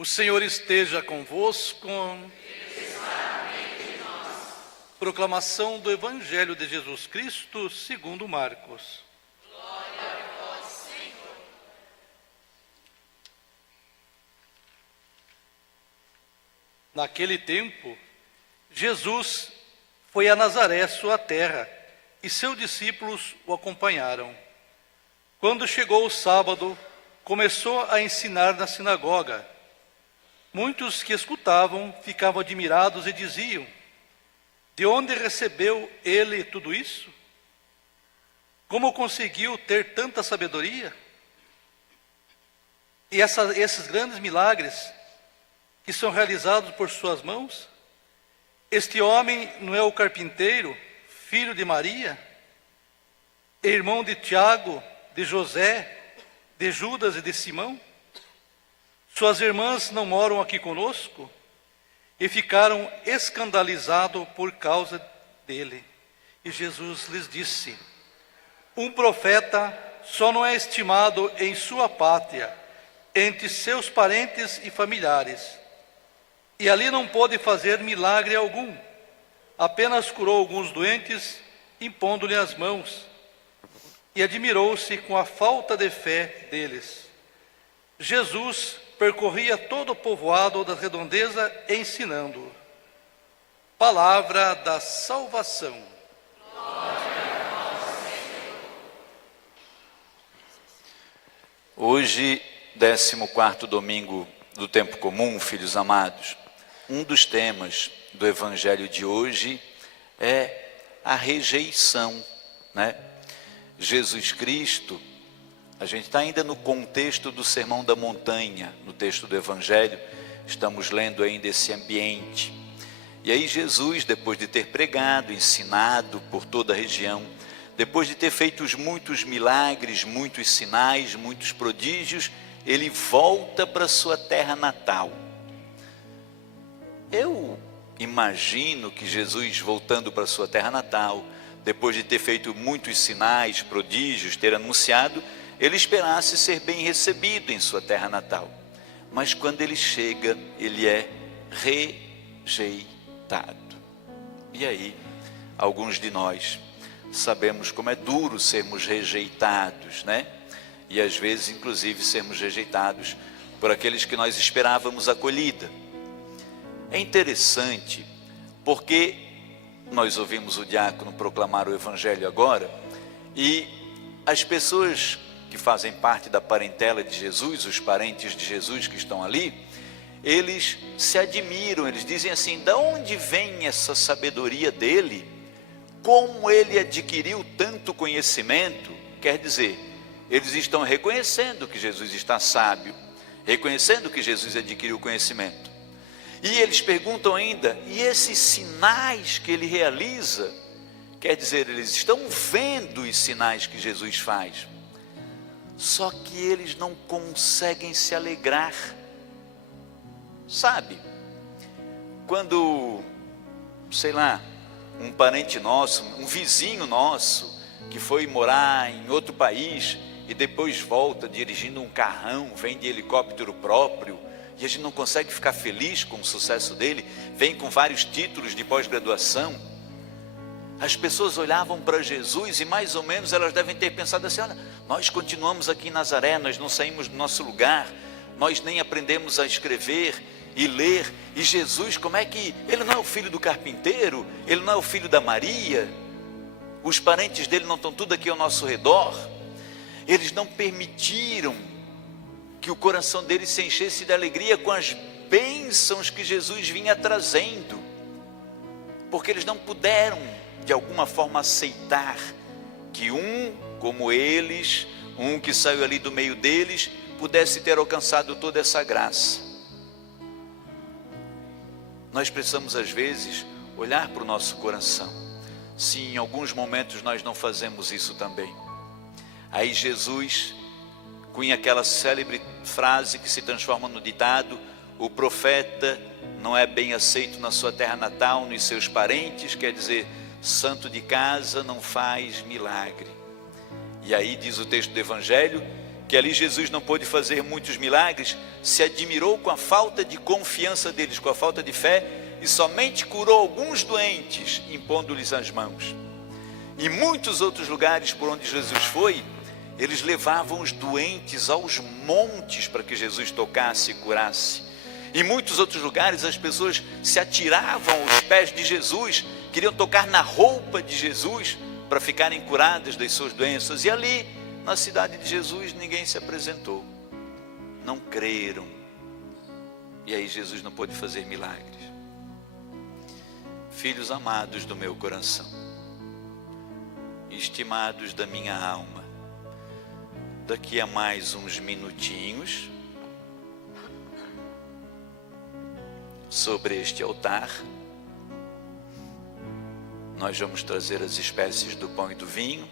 O Senhor esteja convosco. Proclamação do Evangelho de Jesus Cristo segundo Marcos. Glória a vós, Senhor. Naquele tempo, Jesus foi a Nazaré, sua terra, e seus discípulos o acompanharam. Quando chegou o sábado, começou a ensinar na sinagoga. Muitos que escutavam ficavam admirados e diziam: de onde recebeu ele tudo isso? Como conseguiu ter tanta sabedoria? E esses grandes milagres que são realizados por suas mãos? Este homem não é o carpinteiro, filho de Maria, irmão de Tiago, de José, de Judas e de Simão? Suas irmãs não moram aqui conosco? E ficaram escandalizados por causa dele. E Jesus lhes disse: um profeta só não é estimado em sua pátria, entre seus parentes e familiares. E ali não pôde fazer milagre algum, apenas curou alguns doentes, impondo-lhe as mãos. E admirou-se com a falta de fé deles. Jesus percorria todo o povoado da redondeza ensinando. Palavra da salvação. Hoje, 14º domingo do tempo comum, filhos amados, um dos temas do evangelho de hoje é a rejeição, né? Jesus Cristo, a gente está ainda no contexto do Sermão da Montanha, no texto do Evangelho, estamos lendo ainda esse ambiente. E aí Jesus, depois de ter pregado, ensinado por toda a região, depois de ter feito muitos milagres, muitos sinais, muitos prodígios, ele volta para sua terra natal. Eu imagino que Jesus, voltando para sua terra natal, depois de ter feito muitos sinais, prodígios, ter anunciado, ele esperasse ser bem recebido em sua terra natal. Mas quando ele chega, ele é rejeitado. E aí, alguns de nós sabemos como é duro sermos rejeitados, né? E às vezes, inclusive, sermos rejeitados por aqueles que nós esperávamos acolhida. É interessante, porque nós ouvimos o diácono proclamar o Evangelho agora, e as pessoas que fazem parte da parentela de Jesus, os parentes de Jesus que estão ali, eles se admiram, eles dizem assim: de onde vem essa sabedoria dele? Como ele adquiriu tanto conhecimento? Quer dizer, eles estão reconhecendo que Jesus está sábio, reconhecendo que Jesus adquiriu conhecimento. E eles perguntam ainda: e esses sinais que ele realiza? Quer dizer, eles estão vendo os sinais que Jesus faz. Só que eles não conseguem se alegrar. Sabe, quando, sei lá, um parente nosso, um vizinho nosso, que foi morar em outro país e depois volta dirigindo um carrão, vem de helicóptero próprio, e a gente não consegue ficar feliz com o sucesso dele, vem com vários títulos de pós-graduação. As pessoas olhavam para Jesus e mais ou menos elas devem ter pensado assim: olha, nós continuamos aqui em Nazaré, nós não saímos do nosso lugar, nós nem aprendemos a escrever e ler, e Jesus, como é que, ele não é o filho do carpinteiro, ele não é o filho da Maria, os parentes dele não estão tudo aqui ao nosso redor? Eles não permitiram que o coração deles se enchesse de alegria com as bênçãos que Jesus vinha trazendo, porque eles não puderam de alguma forma aceitar que um como eles, um que saiu ali do meio deles, pudesse ter alcançado toda essa graça. Nós precisamos às vezes olhar para o nosso coração, se em alguns momentos nós não fazemos isso também. Aí Jesus cunha aquela célebre frase que se transforma no ditado: o profeta não é bem aceito na sua terra natal, nos seus parentes, quer dizer, santo de casa não faz milagre. E aí diz o texto do Evangelho que ali Jesus não pôde fazer muitos milagres, se admirou com a falta de confiança deles, com a falta de fé, e somente curou alguns doentes, impondo-lhes as mãos. Em muitos outros lugares por onde Jesus foi, eles levavam os doentes aos montes para que Jesus tocasse e curasse. Em muitos outros lugares as pessoas se atiravam aos pés de Jesus, queriam tocar na roupa de Jesus para ficarem curadas das suas doenças. E ali, na cidade de Jesus, ninguém se apresentou. Não creram. E aí Jesus não pôde fazer milagres. Filhos amados do meu coração, estimados da minha alma, daqui a mais uns minutinhos, sobre este altar, nós vamos trazer as espécies do pão e do vinho,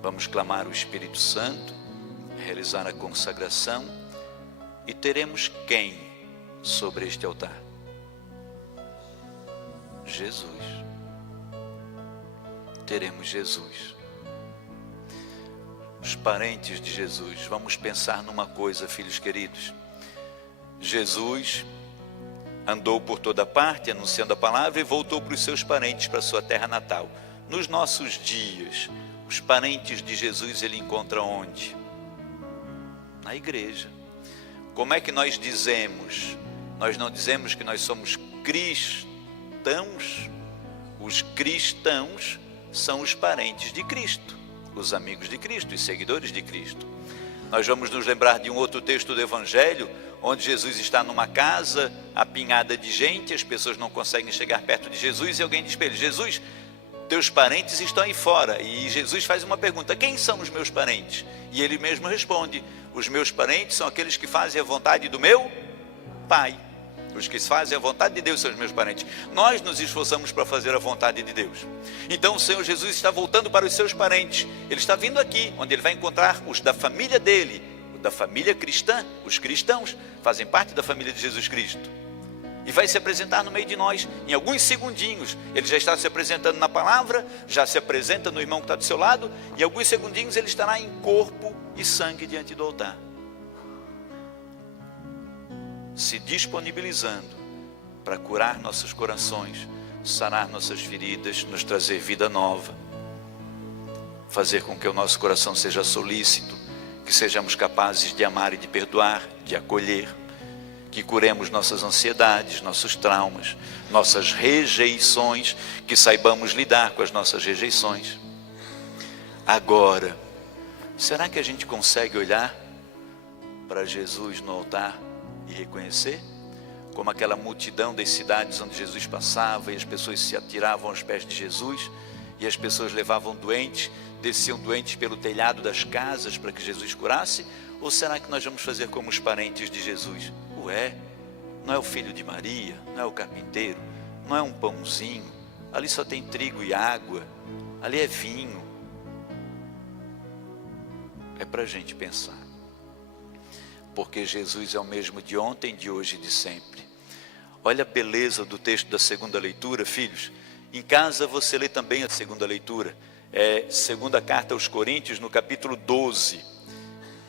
vamos clamar o Espírito Santo, realizar a consagração, e teremos quem sobre este altar? Jesus. Teremos Jesus. Os parentes de Jesus. Vamos pensar numa coisa, filhos queridos. Jesus andou por toda parte anunciando a palavra e voltou para os seus parentes, para a sua terra natal. Nos nossos dias, os parentes de Jesus ele encontra onde? Na igreja. Como é que nós dizemos? Nós não dizemos que nós somos cristãos. Os cristãos são os parentes de Cristo, os amigos de Cristo, os seguidores de Cristo. Nós vamos nos lembrar de um outro texto do Evangelho, onde Jesus está numa casa apinhada de gente, as pessoas não conseguem chegar perto de Jesus, e alguém diz para ele: Jesus, teus parentes estão aí fora. E Jesus faz uma pergunta: quem são os meus parentes? E ele mesmo responde: os meus parentes são aqueles que fazem a vontade do meu Pai. Os que fazem a vontade de Deus são os meus parentes. Nós nos esforçamos para fazer a vontade de Deus. Então o Senhor Jesus está voltando para os seus parentes. Ele está vindo aqui, onde ele vai encontrar os da família dele, da família cristã. Os cristãos fazem parte da família de Jesus Cristo. E vai se apresentar no meio de nós. Em alguns segundinhos, ele já está se apresentando na palavra, já se apresenta no irmão que está do seu lado. E em alguns segundinhos ele estará em corpo e sangue diante do altar, se disponibilizando para curar nossos corações, sarar nossas feridas, nos trazer vida nova, fazer com que o nosso coração seja solícito, que sejamos capazes de amar e de perdoar, de acolher, que curemos nossas ansiedades, nossos traumas, nossas rejeições, que saibamos lidar com as nossas rejeições. Agora, será que a gente consegue olhar para Jesus no altar e reconhecer? Como aquela multidão das cidades onde Jesus passava e as pessoas se atiravam aos pés de Jesus, e as pessoas levavam doentes, desciam doentes pelo telhado das casas para que Jesus curasse? Ou será que nós vamos fazer como os parentes de Jesus? Ué, não é o filho de Maria, não é o carpinteiro, não é um pãozinho, ali só tem trigo e água, ali é vinho. É para a gente pensar, porque Jesus é o mesmo de ontem, de hoje e de sempre. Olha a beleza do texto da segunda leitura, filhos. Em casa você lê também a segunda leitura, segunda carta aos Coríntios, no capítulo 12.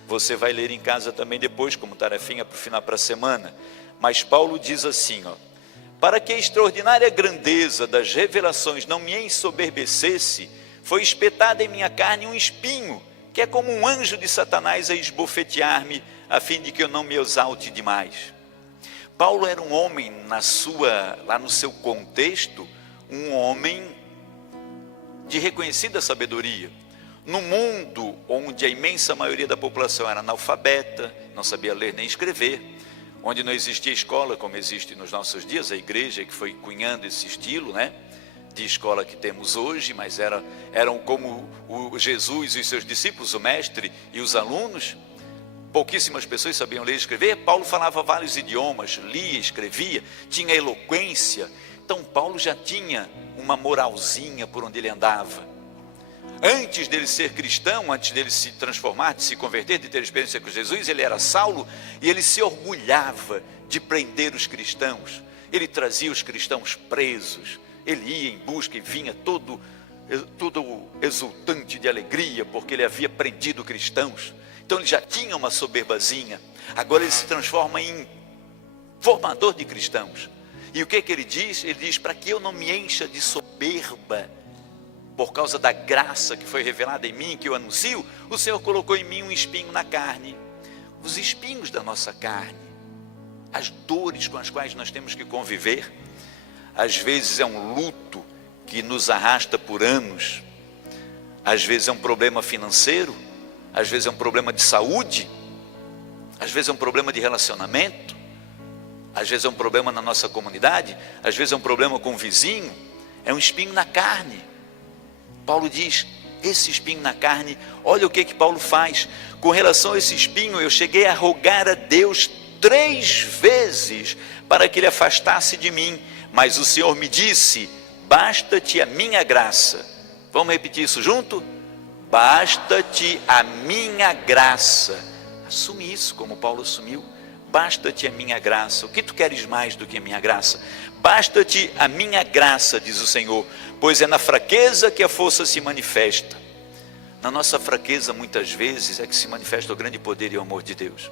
Você vai ler em casa também depois, como tarefinha para o final, para a semana. Mas Paulo diz assim, para que a extraordinária grandeza das revelações não me ensoberbecesse, foi espetado em minha carne um espinho, que é como um anjo de Satanás a esbofetear-me, a fim de que eu não me exalte demais. Paulo era um homem, lá no seu contexto, um homem de reconhecida sabedoria. No mundo onde a imensa maioria da população era analfabeta, não sabia ler nem escrever, onde não existia escola como existe nos nossos dias, a igreja que foi cunhando esse estilo, de escola que temos hoje, mas eram como o Jesus e os seus discípulos, o mestre e os alunos. Pouquíssimas pessoas sabiam ler e escrever. Paulo falava vários idiomas, lia, escrevia, tinha eloquência. Então Paulo já tinha uma moralzinha por onde ele andava. Antes dele ser cristão, antes dele se transformar, de se converter, de ter experiência com Jesus, ele era Saulo e ele se orgulhava de prender os cristãos. Ele trazia os cristãos presos, ele ia em busca e vinha todo exultante de alegria, porque ele havia prendido cristãos. Então ele já tinha uma soberbazinha, agora ele se transforma em formador de cristãos. E o que ele diz? Ele diz: para que eu não me encha de soberba, por causa da graça que foi revelada em mim, que eu anuncio, o Senhor colocou em mim um espinho na carne. Os espinhos da nossa carne, as dores com as quais nós temos que conviver, às vezes é um luto que nos arrasta por anos, às vezes é um problema financeiro, às vezes é um problema de saúde, às vezes é um problema de relacionamento, às vezes é um problema na nossa comunidade, às vezes é um problema com o vizinho, é um espinho na carne. Paulo diz: esse espinho na carne, olha o que Paulo faz. Com relação a esse espinho, eu cheguei a rogar a Deus 3 vezes para que ele afastasse de mim, mas o Senhor me disse: basta-te a minha graça. Vamos repetir isso junto? Basta-te a minha graça. Assume isso como Paulo assumiu. Basta-te a minha graça. O que tu queres mais do que a minha graça? Basta-te a minha graça, diz o Senhor, pois é na fraqueza que a força se manifesta. Na nossa fraqueza, muitas vezes, é que se manifesta o grande poder e o amor de Deus.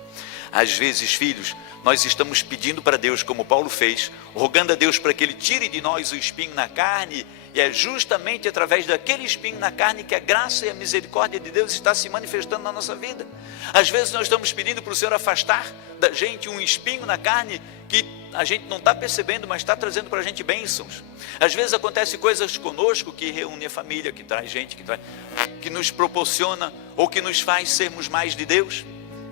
Às vezes, filhos, nós estamos pedindo para Deus, como Paulo fez, rogando a Deus para que Ele tire de nós o espinho na carne, e é justamente através daquele espinho na carne que a graça e a misericórdia de Deus está se manifestando na nossa vida. Às vezes nós estamos pedindo para o Senhor afastar da gente um espinho na carne que a gente não está percebendo, mas está trazendo para a gente bênçãos. Às vezes acontecem coisas conosco que reúne a família, que traz gente, que nos proporciona ou que nos faz sermos mais de Deus.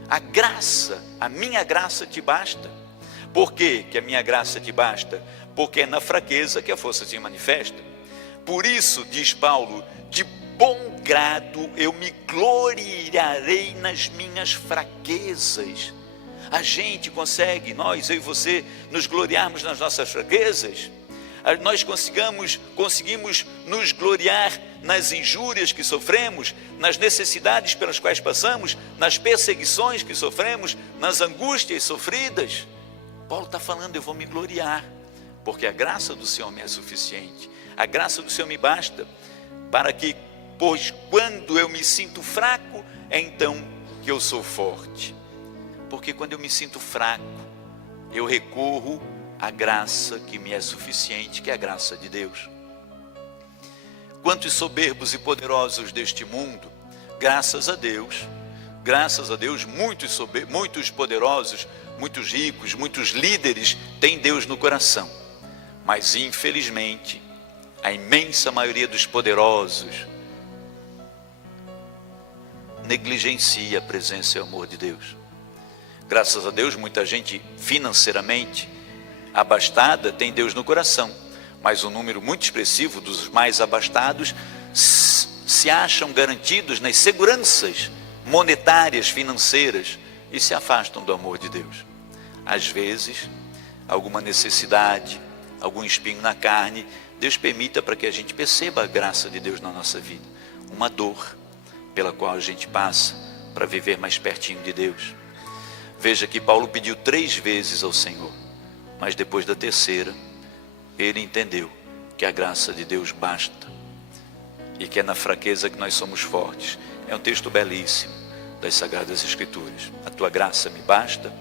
A graça, a minha graça te basta. Por que a minha graça te basta? Porque é na fraqueza que a força se manifesta. Por isso, diz Paulo, de bom grado eu me gloriarei nas minhas fraquezas. A gente consegue, nós, eu e você, nos gloriarmos nas nossas fraquezas. Nós conseguimos nos gloriar nas injúrias que sofremos, nas necessidades pelas quais passamos, nas perseguições que sofremos, nas angústias sofridas. Paulo está falando: eu vou me gloriar, porque a graça do Senhor me é suficiente. A graça do Senhor me basta, para que, pois quando eu me sinto fraco, é então que eu sou forte. Porque quando eu me sinto fraco, eu recorro à graça que me é suficiente, que é a graça de Deus. Quantos soberbos e poderosos deste mundo, graças a Deus, muitos poderosos, muitos ricos, muitos líderes têm Deus no coração. Mas infelizmente, a imensa maioria dos poderosos negligencia a presença e o amor de Deus. Graças a Deus, muita gente financeiramente abastada tem Deus no coração, mas um número muito expressivo dos mais abastados se acham garantidos nas seguranças monetárias, financeiras, e se afastam do amor de Deus. Às vezes, alguma necessidade, algum espinho na carne, Deus permita para que a gente perceba a graça de Deus na nossa vida. Uma dor pela qual a gente passa para viver mais pertinho de Deus. Veja que Paulo pediu 3 vezes ao Senhor, mas depois da terceira, ele entendeu que a graça de Deus basta, e que é na fraqueza que nós somos fortes. É um texto belíssimo das Sagradas Escrituras. A tua graça me basta,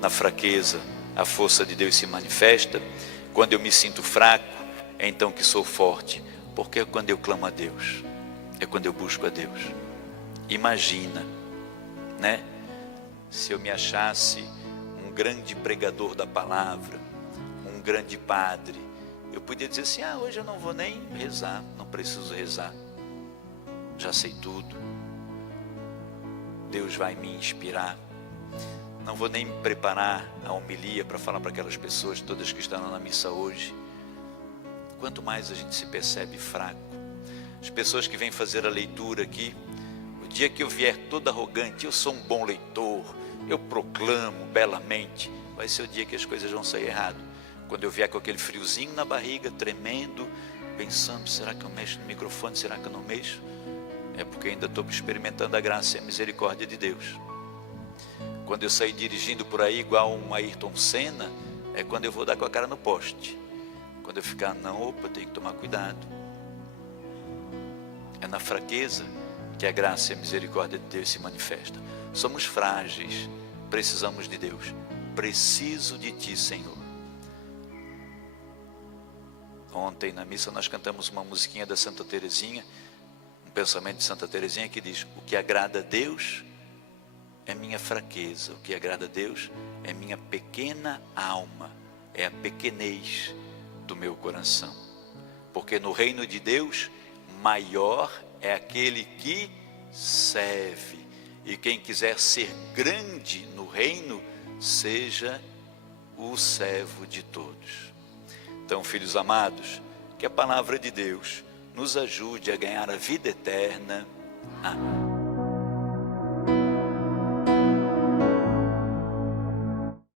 na fraqueza a força de Deus se manifesta, quando eu me sinto fraco, é então que sou forte, porque é quando eu clamo a Deus, é quando eu busco a Deus. Imagina, né? Se eu me achasse um grande pregador da palavra, um grande padre, eu podia dizer assim: hoje eu não vou nem rezar, não preciso rezar, já sei tudo, Deus vai me inspirar, não vou nem me preparar a homilia para falar para aquelas pessoas todas que estão na missa hoje. Quanto mais a gente se percebe fraco. As pessoas que vêm fazer a leitura aqui, o dia que eu vier todo arrogante, eu sou um bom leitor, eu proclamo belamente, vai ser o dia que as coisas vão sair errado. Quando eu vier com aquele friozinho na barriga, tremendo, pensando: será que eu mexo no microfone, será que eu não mexo? É porque ainda estou experimentando a graça e a misericórdia de Deus. Quando eu sair dirigindo por aí igual um Ayrton Senna, é quando eu vou dar com a cara no poste. Quando eu ficar, tenho que tomar cuidado. É na fraqueza que a graça e a misericórdia de Deus se manifesta. Somos frágeis, precisamos de Deus. Preciso de Ti, Senhor. Ontem na missa nós cantamos uma musiquinha da Santa Teresinha, um pensamento de Santa Teresinha que diz: o que agrada a Deus é minha fraqueza, o que agrada a Deus é minha pequena alma, é a pequenez do meu coração. Porque no reino de Deus, maior é aquele que serve. E quem quiser ser grande no reino, seja o servo de todos. Então, filhos amados, que a palavra de Deus nos ajude a ganhar a vida eterna. Amém.